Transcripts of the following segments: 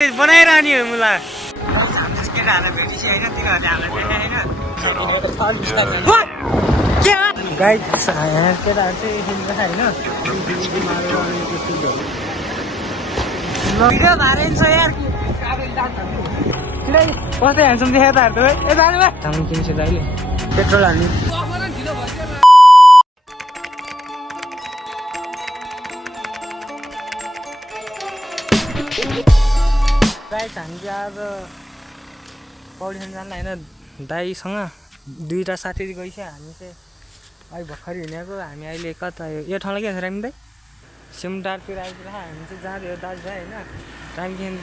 बनाइरहने हो मुला केटाहरूलाई भेटिसि होइन तिनीहरूले हामीलाई देखाए होइन गाइड केटाहरू चाहिँ खेल्छ होइन भिडियो भाइरल छ यार कस्तै ह्यान्डसम देखायो त ए जानु भयो सामान किन्छु त अहिले पेट्रोल हाल्ने गाइस हामी चाहिँ आज पौडी खेल्न जानु होइन दाइसँग दुईवटा साथी गइसक्यो हामी चाहिँ अहिले भर्खरै हिँडेको हामी अहिले कता यो ठाउँलाई के भन्छ रामी दाइ सिमटारतिर आइपुग्छ हामी चाहिँ जाँदै हो दाजुभाइ होइन रामकिन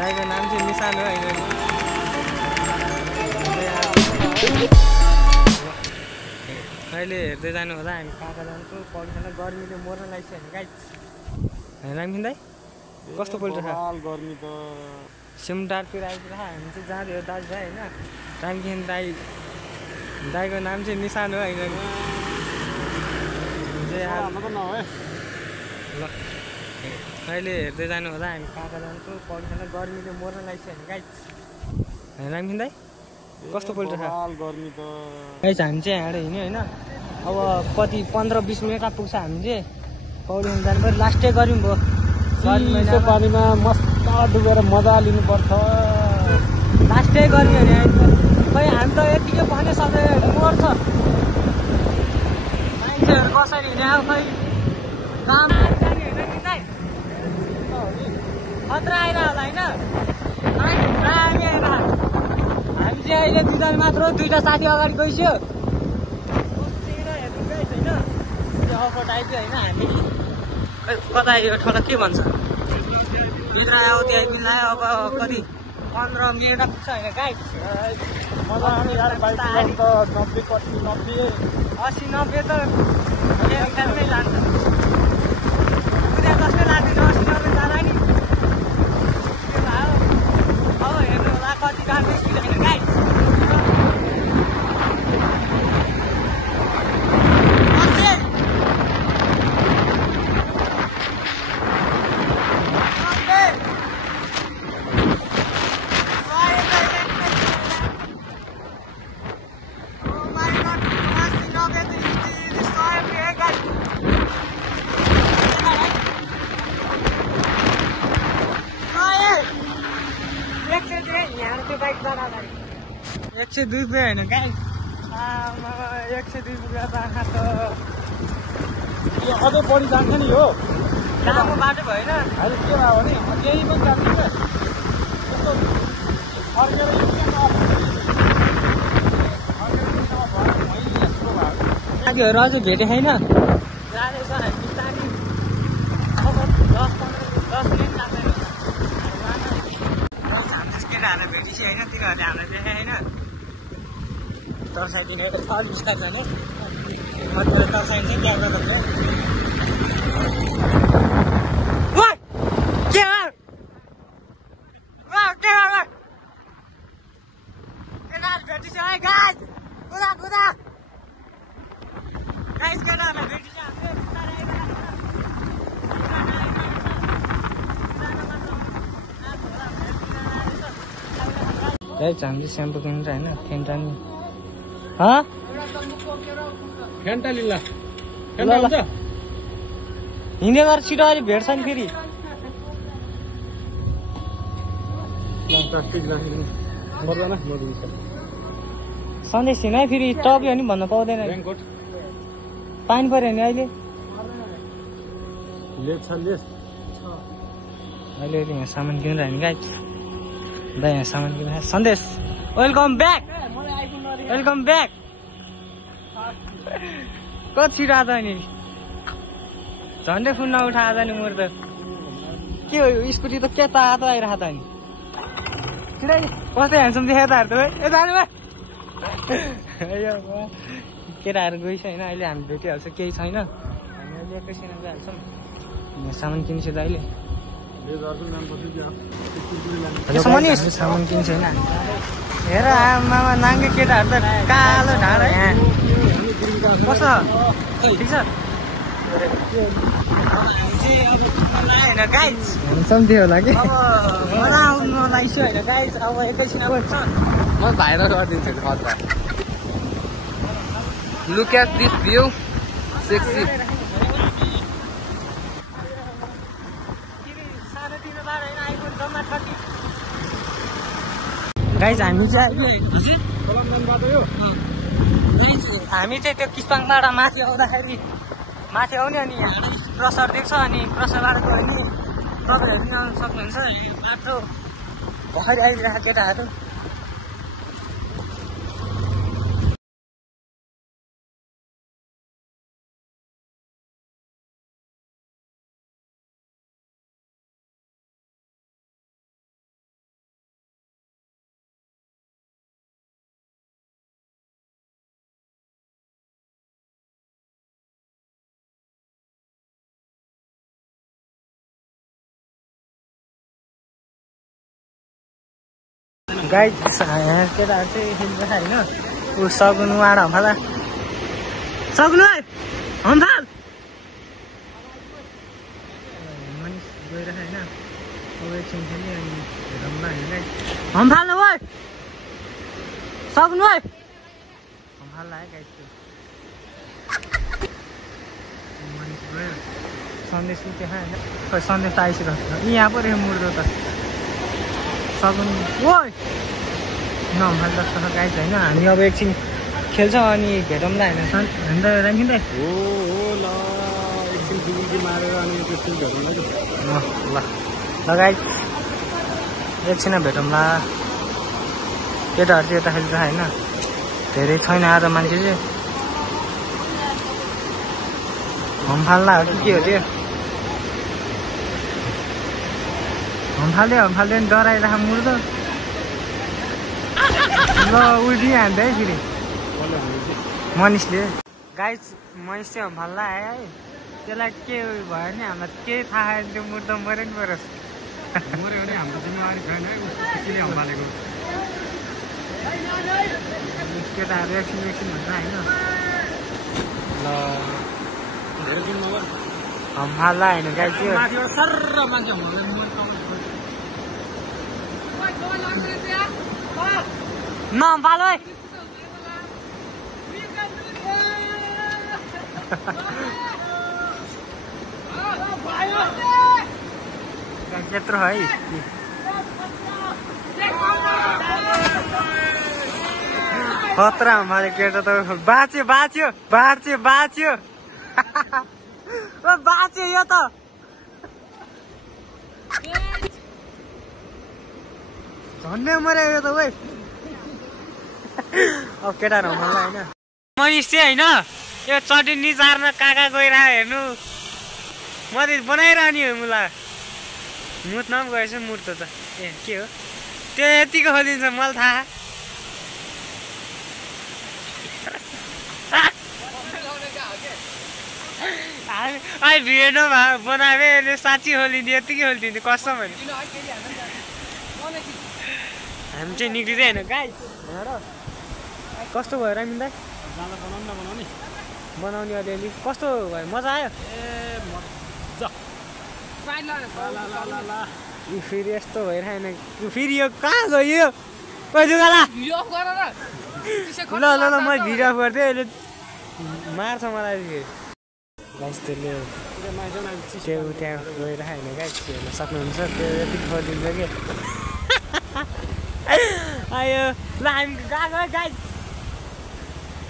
दाइको नाम चाहिँ निशान हो होइन अहिले हेर्दै जानु होला हामी कहाँ जान्छौँ पौडी खेल्न गर्मीले मर्न लागिसक्यो भने गाइस होइन रामकिन दाइ कस्तो पल्ट छ गर्मी त सिमटारतिर आइपुग्छ हामी चाहिँ जाँदै हो दाजुभाइ होइन रामकिन दाइको नाम चाहिँ निशान हो होइन ल अहिले हेर्दै जानु होला हामी कहाँ जान्छौँ पौडी खेल्न गर्मीले मर्न लागिसक्यो भने गाइस होइन रामकिन दाइ कस्तो पल्ट छ गर्मी त गाइस हामी चाहिँ यहाँबाट हिँड्यो होइन अब कति 15-20 मिनटमा पुग्छ हामी चाहिँ पौडी खेल्न जानु पर्यो लास्टै गर्मी भयो चिसो पानीमा मस्त डुबेर मजा लिनुपर्छ लास्टै गर्मी हो नि खै हामी त यतिकै भने सधैँ मर्छ मान्छेहरू कसरी हिँड्यो खै खतरा आइरह होला होइन हामी चाहिँ अहिले दुईजना मात्र दुईवटा साथी अगाडि गइसक्यो होइन अफोर्ट आइदियो होइन हामी कता यो ठाउँलाई के भन्छ भित्र आयो त्यहाँ मिलायो अब कति 15 मिनट पुग्छ होइन गाइस मजा आउने 90 त खेल्नै लान्छ जस्तै लाग्दैन 80-90 जाँदा नि त्यो भयो अब हेर्नु होला कति राम्रो स्पिड होइन गाइस एक से दुई पे होइन गाइस 102 पुगेर त आँखा त यो अझै बढी जान्छ नि हो लामो बाटो भएन अहिले के भयो भने त्यही पनि जान्छ त्यस्तो फर्केर साथीहरू अझै भेटे छैन जाँदैछ हामी बिस्तारै अब 10 मिनट लाग्दैन केटाहरूलाई भेटिसक्यो होइन तिनीहरूले हामीलाई देखाए होइन तर्साइदिने एउटा छ बिस्तार जाने मजाले तर्साइन्छ त्यहाँबाट केटाहरू भेटिसक्यो है गाइस कुदा गाइस केटाहरूलाई भेटिसक्यो गाइस हामीले स्याम्पू किनेर होइन फेन्टा नि फेन्टा लिला हिँडे गरेर छिटो अहिले भेट्छ नि फेरि सन्देश थिएन है फेरि टप्यो नि भन्न पाउँदैन पानी पऱ्यो नि अहिले अहिले यहाँ सामान किनेर होइन गाइस दाइ यहाँ सामान किनेर सन्देश वेलकम ब्याक कति छिटो आज नि झन्डै फोन नउठा आज नि मोर त के हो स्कुटी त के तातो आइरहेको त नि छिटै कस्तै ह्यान्डसम देखायो त ए जानु भयो केटाहरू गइछ होइन अहिले हामी भेटिहाल्छ केही छैन हामी अहिले एकैछिन गइहाल्छौँ सामान किन्छु त अहिले सामान किन्छ होइन हेर आमामा नाङ्गे केटाहरू त कालो ढाडा कस्तो ठिक छ सम्झ्यो होला कि अब मलाई आउनु लागिसक्यो होइन गाइज अब एकैछिन अब म भाइरल गरिदिन्छु खतरा look at this view sexy guys हामी चाहिँ त्यो किस्पाङबाट माथि आउँदाखेरि माथि आउने अनि क्रसर देख्छ अनि क्रसरबाट गयो भने तपाईँहरू पनि आउनु सक्नुहुन्छ बाटो भर्खरै आइरहेको केटाहरू गाइज केटाहरू चाहिँ खेल्छ होइन ऊ सगुन वाडा हम्फाला सगुन है हम्फाल मानिस गइरहेको होइन अब एकछिन खेल्ने अनि हेरौँला होइन गाइज हम्फाल न है सगुन है हम्फाल है गाइज मानिस गयो सन्देश उठ्यो होइन खै सन्देश त आइसकेको यहाँ पो रहेछ मुर्दो त सगुन ओइ नम्फाल जस्तो छ गाइज होइन हामी अब एकछिन खेल्छौँ अनि भेटौँला होइन होइन त राम्रै दाइ हो ल एकछिन डुबुल्की मारेर अनि त्यसपछि भेटौँला नि ल गाइज एकछिन भेटौँला केटाहरू चाहिँ यता खेल्छ होइन धेरै छैन आज मान्छे चाहिँ हम्फाल्ला हो कि के हो त्यो हम्फाल्दै डराइरह मुर्दो ल उठि हान्दै फेरि मनिषले गाइज मनिष चाहिँ हम्फाल्ला आयो है त्यसलाई के भयो नि हामीलाई केही थाहा छैन त्यो मुर्दो मर्यो नि परोस् मऱ्यो भने हाम्रो जिम्मेवारी छैन है किन हम्फालेको केटाहरू एकछिन भन्छ होइन ल धेरै दिन नगर हम्फाल्ला होइन गाइज त्यो माथिबाट सर्र मान्छे न हम्फाल है त्यत्रो है खतरा हम्फाले केटा त बाँच्यो बाँच्यो यो त झन्डै मर्यो यो त ओइ अब केटाहरू मलाई होइन मनिष चाहिँ होइन यो चटनी चार्न काका गइरह हेर्नु म त बनाइरहने हो मुला मुत्न पनि गएछ मुर्तो त ए के हो त्यो यतिको खोलिन्छ मलाई थाहा अहिले भिडियो बनाए साँच्ची खोलिदियो यतिकै खोलिदिन्थ्यो कसम भने हामी चाहिँ निक्लिँदै होइन गाई कस्तो भयो रामिन दाइ बनाउने अलिअलि कस्तो भयो मजा आयो यो फेरि यस्तो भइरहेन फेरि यो कहाँ गयो कहिले ल मैले भिडियो गरिदिएँ अहिले मार्छ मलाई फेरि गाइस त्यसले त्यो त्यहाँ गएर होइन गाइस हेर्न सक्नुहुन्छ त्यो यति खोलिदिन्छ कि आयो ल हामी गएको गाइस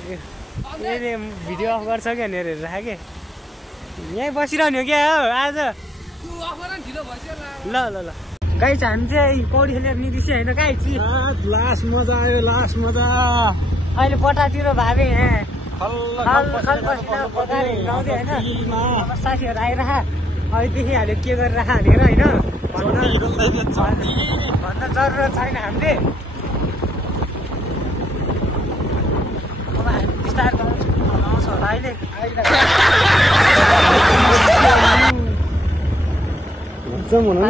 यसले भिडियो अफ गर्छ कि भनेर हेरेर राखेँ यहीँ बसिरहने हो क्या हो आज ल गाइस हामी चाहिँ पौडी खेलेर निस्कियो होइन गाइस लास्ट मजा आयो अहिले पटातिर भाबे यहाँ साथीहरू आइरह अहिले देखिहाल्यो के गरेर हालेर होइन भन्न जरुरत छैन हामीले अब हामी बिस्तार आउँछ होला अहिले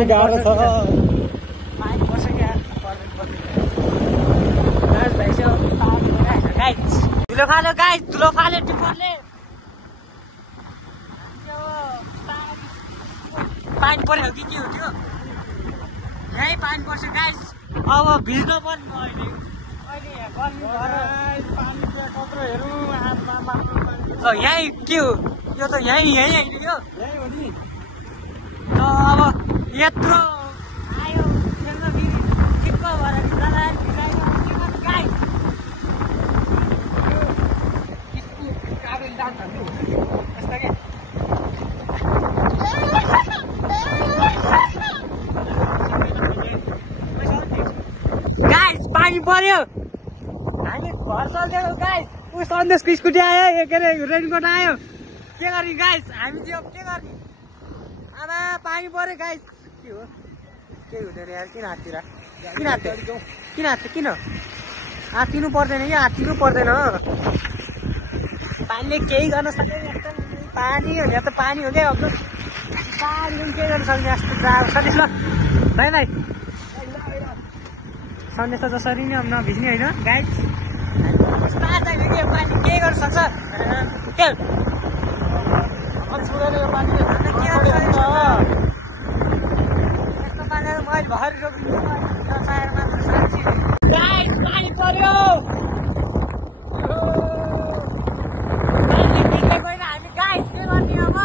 गाह्रो छ ठुलो फाल्यो गाइस ठुलो फाल्यो टिप्परले पानी पऱ्यो कि के हो त्यो यहीँ पानी पर्छ गाइस अब भिज्न पनि अहिले यहाँ गर्मी भएर कत्रो हेरौँ यहीँ के हो यो त यहीँ होइन यो यही हो नि अब यत्रो आयो खेल्न फेरि ठिक्क भएर भिजाएर भिजायो गाइस गाइस पानी पर्यो हामी घर चल्दैछौँ गाइस ऊ सन्देशको स्कुटी आयो के अरे रेनकोट आयो के गर्ने गाइस हामी चाहिँ अब के गर्ने आमा पानी पर्यो गाइस के हो केही हुँदैन यार किन हाततिर किन आत्तिनु पर्दैन कि आत्तिनु पर्दैन पानीले केही गर्न सक्दैन पानी हो यहाँ त पानी हो क्या अब पानी पनि केही गर्न सक्दैन यस्तो सन्देश ल भाइ सन्देश त जसरी नै अब नभिज्ने होइन गाइस पानी केही गर्न सक्छ के यस्तो पानी मैले भरि रोक्नु पानी पर्यो गएन हामी गाइस के गर्ने अब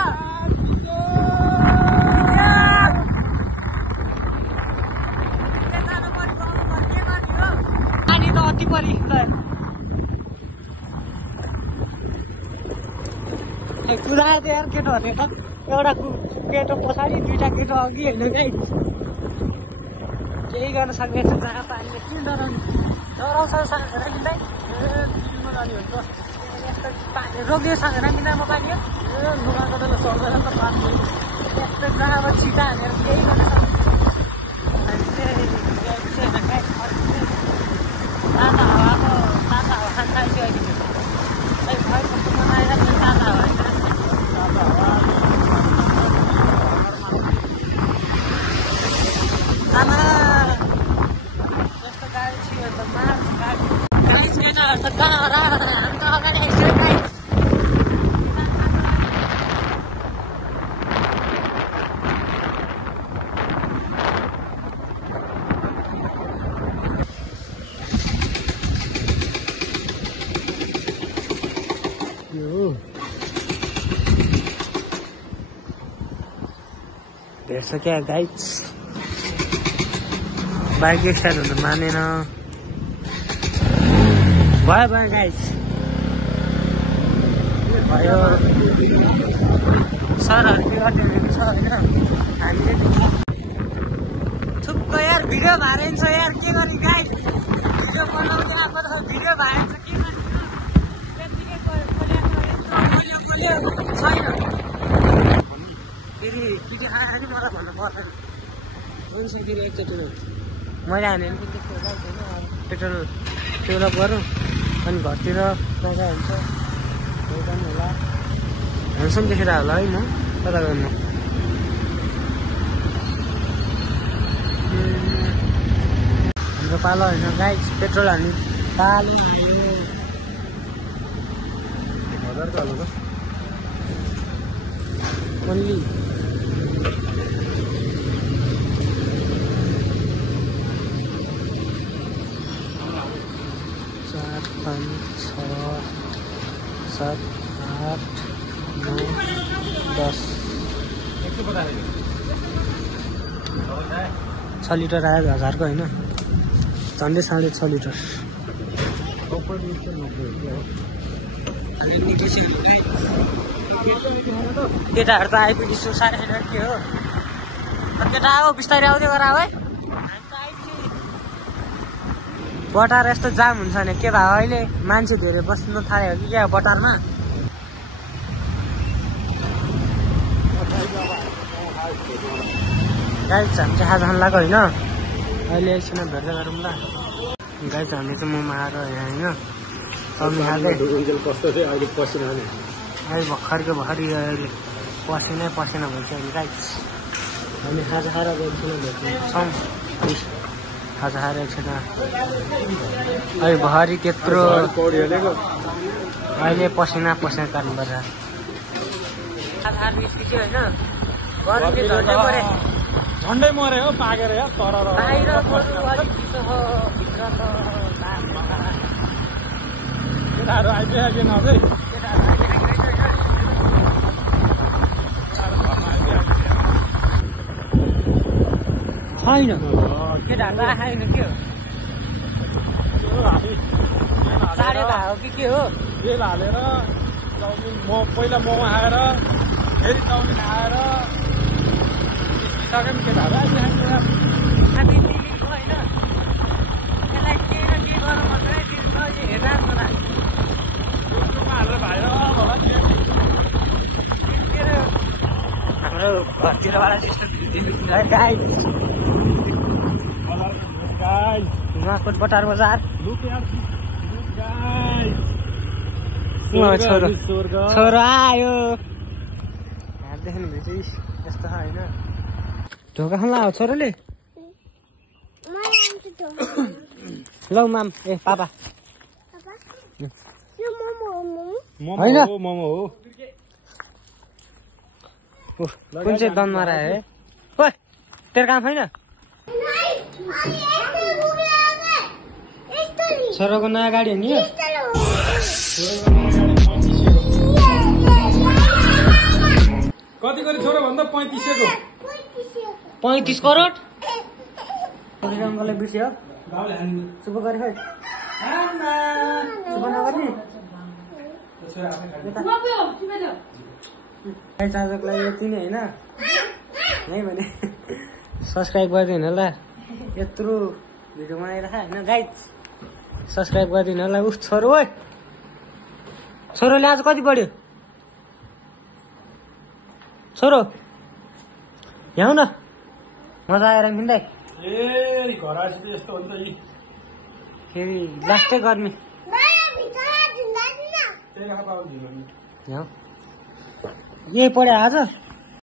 पानी त अति परि कुदायो त यार केटोहरूले त एउटा केटो पछाडि दुईवटा केटो अघि होइन गाइस केही गर्न सक्दैन जहाँ पानीले किन डराउने डराउँछ रामिलाई यस्तो पानी रोक्यो रामिनामा पानी हो लुगाको त सक्दैन त पानी यस्तो जग्गामा छिटा हानेर केही गर्न ताता हावा खान थाल्छ अहिले कस्तो मनाइरहेको छ ताता हावा आमा यस्तो गाडी छियो त मार्छ गाडी केटाहरू त कहाँ हामी त अगाडि आइसक्यो गाइस भेट्छ क्या गाइस बाइक एक्साइड हुन मानेन भयो गाइस भयो सरहरू के गरिदिएको छ होइन हामीले थुप्रो यार भिडियो भाइरल छ यार के गर्ने गाइस भिडियो बनाउँदै आएको त भिडियो भाइरल छ के गर्ने छैन फेरि केटी आएर मलाई भन्नु पर्दैन हुन्छ फेरि एकचोटि मैले हाने भने त्यस्तो गाइस होइन पेट्रोल फिलअप गरौँ अनि घरतिर मजा हुन्छ पनि होला ह्यान्डसम देखेर होला है म कता गर्नु हाम्रो पालो होइन गाइस पेट्रोल हाल्ने पालो आयो 1000 त हाल्नु ओन्ली 4 5 6 7 8 9 10 6 लिटर आयो 1000 को होइन झन्डै 6.5 लिटर केटाहरू त आइपुगिसु साह्रै छैन के हो केटा आऊ बिस्तारै आउँदै गर है बटार यस्तो जाम हुन्छ भने के भयो अहिले मान्छे धेरै बस्नु थाल्यो कि क्या बटारमा गाइस हामी चाहिँ खाजा खान लाग्यो होइन अहिले एकछिन भेट्दै गरौँ ल गाइस हामी चाहिँ मोमो आएर यहाँ होइन चाउमिन खाँदै कस्तो थियो अहिले पसिना नि अहिले भर्खरको भर्खर अहिले पसिनै पसिना भइसक्यो गाइस हामी खाजा खाएर एकछिन भेट्छौँ खाजा खाएर एकछिन अहिले भरि त्यत्रो अहिले पसिना काट्नुपर्छ खाजा खाएर निस्किन्छ होइन गर्मीले झन्डै परे झन्डै मरे हो पाकेर यार तर बाहिर बरु अलिक चिसो हो भित्र त केटाहरू आइपुगेन अझै छैन केटाहरू आएन के हो साढे भयो कि के हो तेल हालेर चाउमिन पहिला मोमो आएर फेरि चाउमिन आएर सक्यो केटाहरू आइपुगेन माथि दिल्लीको होइन यसलाई के न के गरौँ भनेर हेरेर हालेर भाइर होला हाम्रो घरतिरबाट त्यस्तो गाई नुवाकोट बटार बजार छोरो आयो देख्नु भएछ यस्तो होइन ढोका खान लाग्यो छोरोले लौ माम ए पापा होइन मोमो हो कुन चाहिँ दममा आयो है ओइ तेरो काम छैन छोरोको नयाँ गाडी हो नि यो कति गरी छोरो भन्दा 3500 को 35 करोड अङ्कलले बिर्स्यो चुप गरे खै चुप नगर्ने आजको लागि यति नै होइन है भने सब्सक्राइब गरिदिनु होला यत्रो भिडियो बनाइराख होइन गाइज सब्सक्राइब गरिदिनु होला उस छोरो ओइ छोरोले आज कति बढ्यो छोरो यहाँ न मजा आएर मिल्दै ए घर आएपछि यस्तो हुन्छ नि फेरि लास्टै गर्मी त्यही राख बाबु यही पढ्यो आज